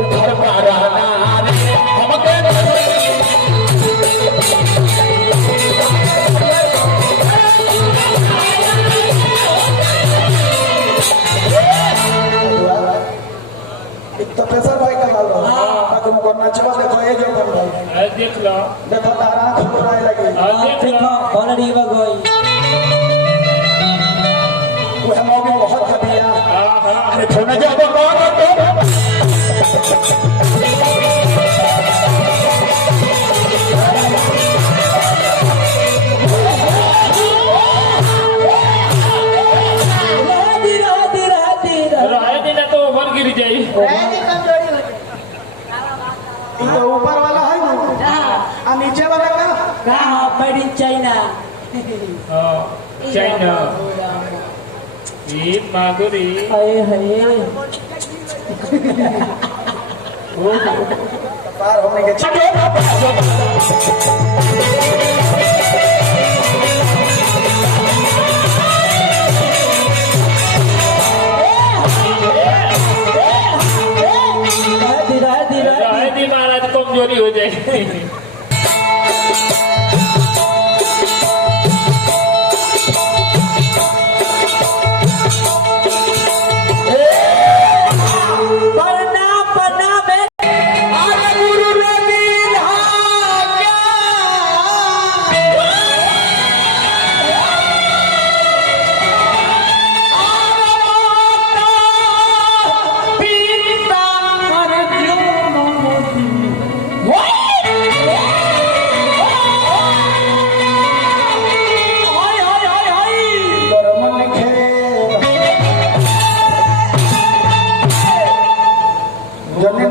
ऊपर पाराना रे हमके तो प्रेशर भाई का माल हां तुमको नचवा देखो ये जो कर भाई देख लो देखो तारा खुराए लगे देख लो ऑलरेडी बगोई वो हम भी बहुत कबिया अरे थोड़ा जा बगाना तो ऊपर गिर जाई तो ऊपर वाला है ना आ नीचे वाला का मेड इन चाइना चाइना ये मागुरी हाय हाय पार होने के महाराज कमजोरी हो जाएगी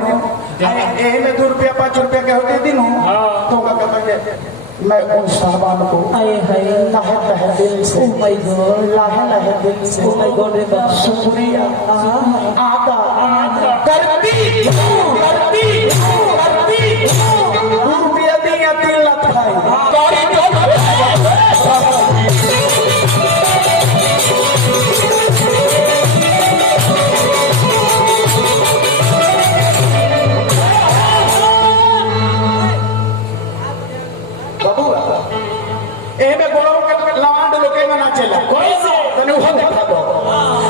में 2 रुपया 5 रुपया के होते दिन तो मैं उन साहबान को लाहे लाहे दिल से लाहे लाहे दिल से शुक्रिया आदा करती 2 रुपया दिया 3 लाख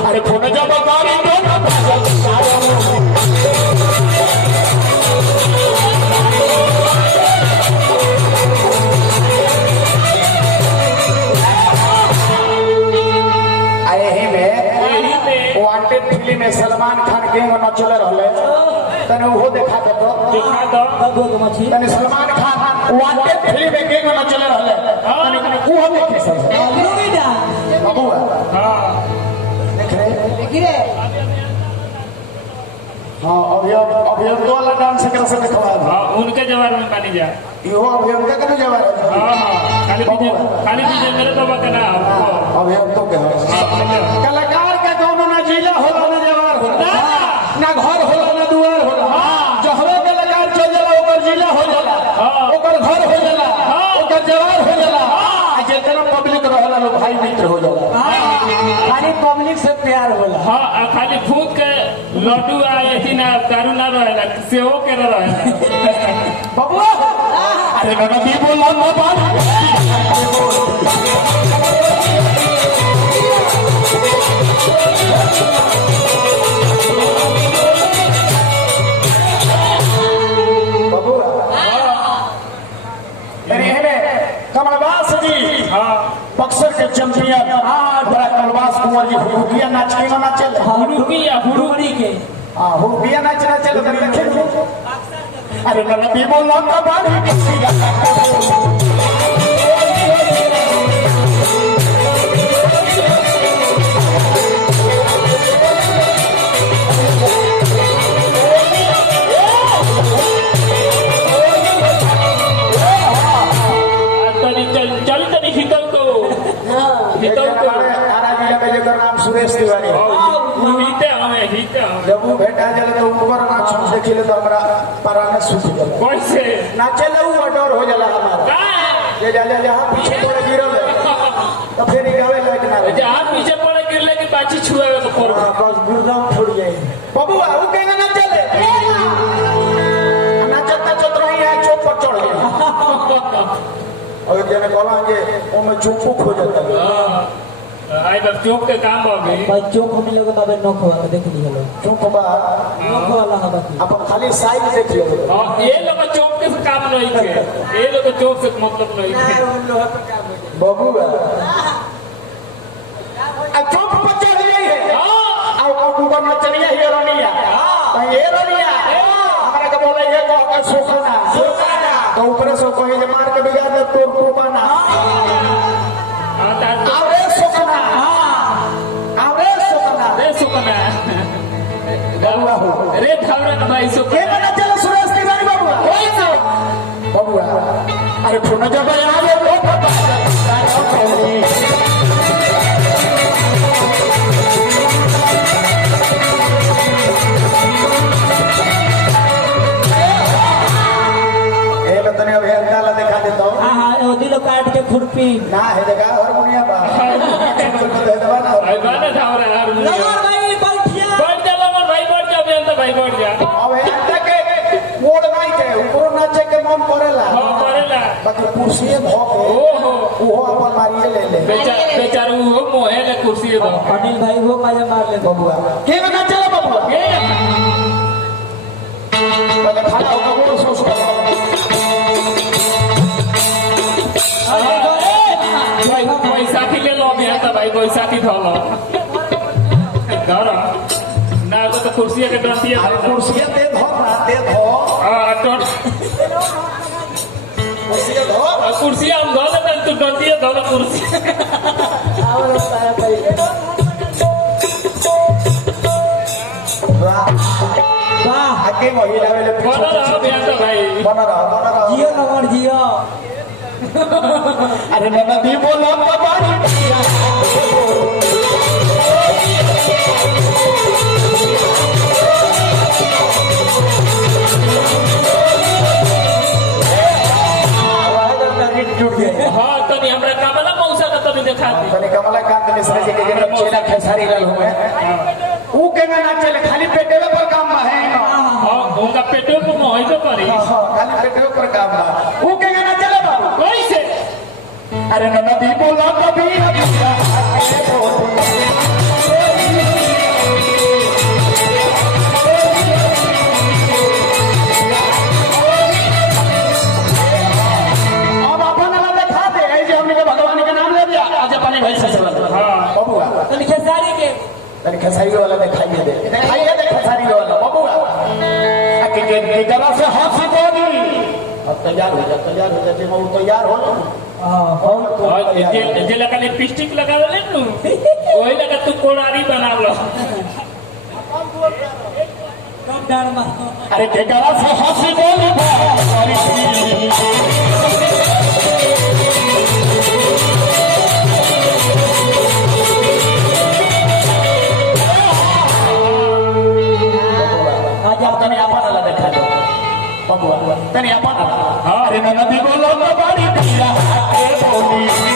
अरे फोन जा बगाना वांटेड फिल्म में सलमान खान के नचल रहे तने वो देखा दो तने सलमान खान वांटेड फिल्म में के नचल रहे तने वो देखे सब बाबू देख रहे हाँ अभियंता वाला डांस कर से दिखवा हां उनके जवार में पानी जा यो अभियंता का जवार हां खाली पीछे मेरे बाबा का ना अभियंता के कलाकार के दोनों ना जिला होला ना जवार होला ना घर होला ना दुआर होला जहरे कलाकार चल जाला ओकर जिला हो जाला ओकर घर हो जाला ओकर जवार हो जाला जितना पब्लिक रहला लोग भाई मित्र हो जाला खाली पब्लिक से प्यार होला हां खाली फूट के लड्डू आए थी ना दारू ना रहेला सेहो के रहेला बबुआ अरे ना भी बोला बाबा कमलवास जी बक्सर के चैंपियन बड़ा कमलवास कुंवर जी हुड़ुकिया नाच के नाचे हुड़ुकी के हुड़ुकिया नाच नाचे तो देखे अरे ना भी बोला नाम सुरेश तिवारी जब वो भेटा जल तो ऊपर नाच देखिले तो हमरा पराने सूख गल कैसे नाचे लऊ डर हो जाला हमारा ये जाले जहां पीछे थोड़ा गिरल तो फिर गावे लायक ना जहां पीछे पड़े गिरले की बाची छुआवे तो बस गुर्दा फूट जाए बाबू आऊ केना ना चले कहला जे ओमे चुपू खोजत आई बस चौक के काम हो गई भाई चौक हम लोग बाबे नोख वाला देख ली हेलो चुप बा नोख वाला है बाकी अपन खाली साइड देखियो हां ये लोग चौक के काम नहीं के ये लोग चौक से मतलब नहीं के बबुआ आ चुप पर चढ़ गई है हां अब ऊपर में चढ़िया हीरोनिया हां हीरोनिया हमरा के बोले ये को का सोखाना तो ऊपर से कोई जे मार के बिगाड़ दे तोर कोपाना हां ता आवरे सोखाना आवरे सोखाना रे सुकना बबुआ हो रे धावरा ना भाई सो के बना चलो सुरेश तिवारी बबुआ कोई तो बबुआ अरे फोन जब आवे तो पता ए बतने अब हेरता ला दिखा देता हूं हां हां ओ दिलो काट के खुरपी ना है देखा हारमोनियम बा आई गाना धावरा यार लवर भाई बैठिया बैठ जा लवर भाई बैठ जा बेन तो भाई बैठ जा अब हेरता के मोड़ नहीं के ऊपर नाचे के मन करेला हां करेला बाकी कुर्सी धो के ओहो ओहो अपन मारिए ले ले बेचारू वो मोहे ले कुर्सी दो अनिल भाई वो मजा मार ले बबुआ के बना चला बबुआ ये पहले खड़ा होकर वो सोच भाई बैसाखी ले लो बिहार तो भाई बैसाखी धोलो घर ना तो कुर्सी के डंटिया कुर्सी दे धो ना दे धो कुर्सी धो कुर्सी हम धो लेते तू डंटिया धोलो कुर्सी और सारा भाई वाह वाह आके महिला वाले बना रहो बिहार तो भाई बना रहा जियो नगर जियो अरे नदी बोला बारी टूट गए हाँ तनी हमरा कमला मौसा का तनी देखा दी तने कमलाकांत मिश्रा जी के जन्म चेला खेसारी लाल हुए ऊ के ना चले खाली पेटेवे पर काम बा है ना हाँ उनका पेटो को मोहि तो करी खाली पेटेवे पर काम बा ऊ के ना चले बाबू कैसे अरे नदी बोला कभी अब अपन वाला दिखा दे ऐ जे हमने के भगवान के नाम ले दिया आज अपने भाई से हाँ बबुआ तनी खेसारी के तने खेसारी वाला दिखाइए दे खेसारी वाला बबुआ के तरह से हाथ से बोली अब तैयार हो जा जे वो तैयार हो हां और जे लगा लिपस्टिक लगा ले तू वही लगा तू कोड़ारी बना लो कम डाल मा अरे के तरह से हाथ से बोली आज आप तने अपन वाला दिखा दो बबुआ तने अपन अरे नदी बोला बारी बोली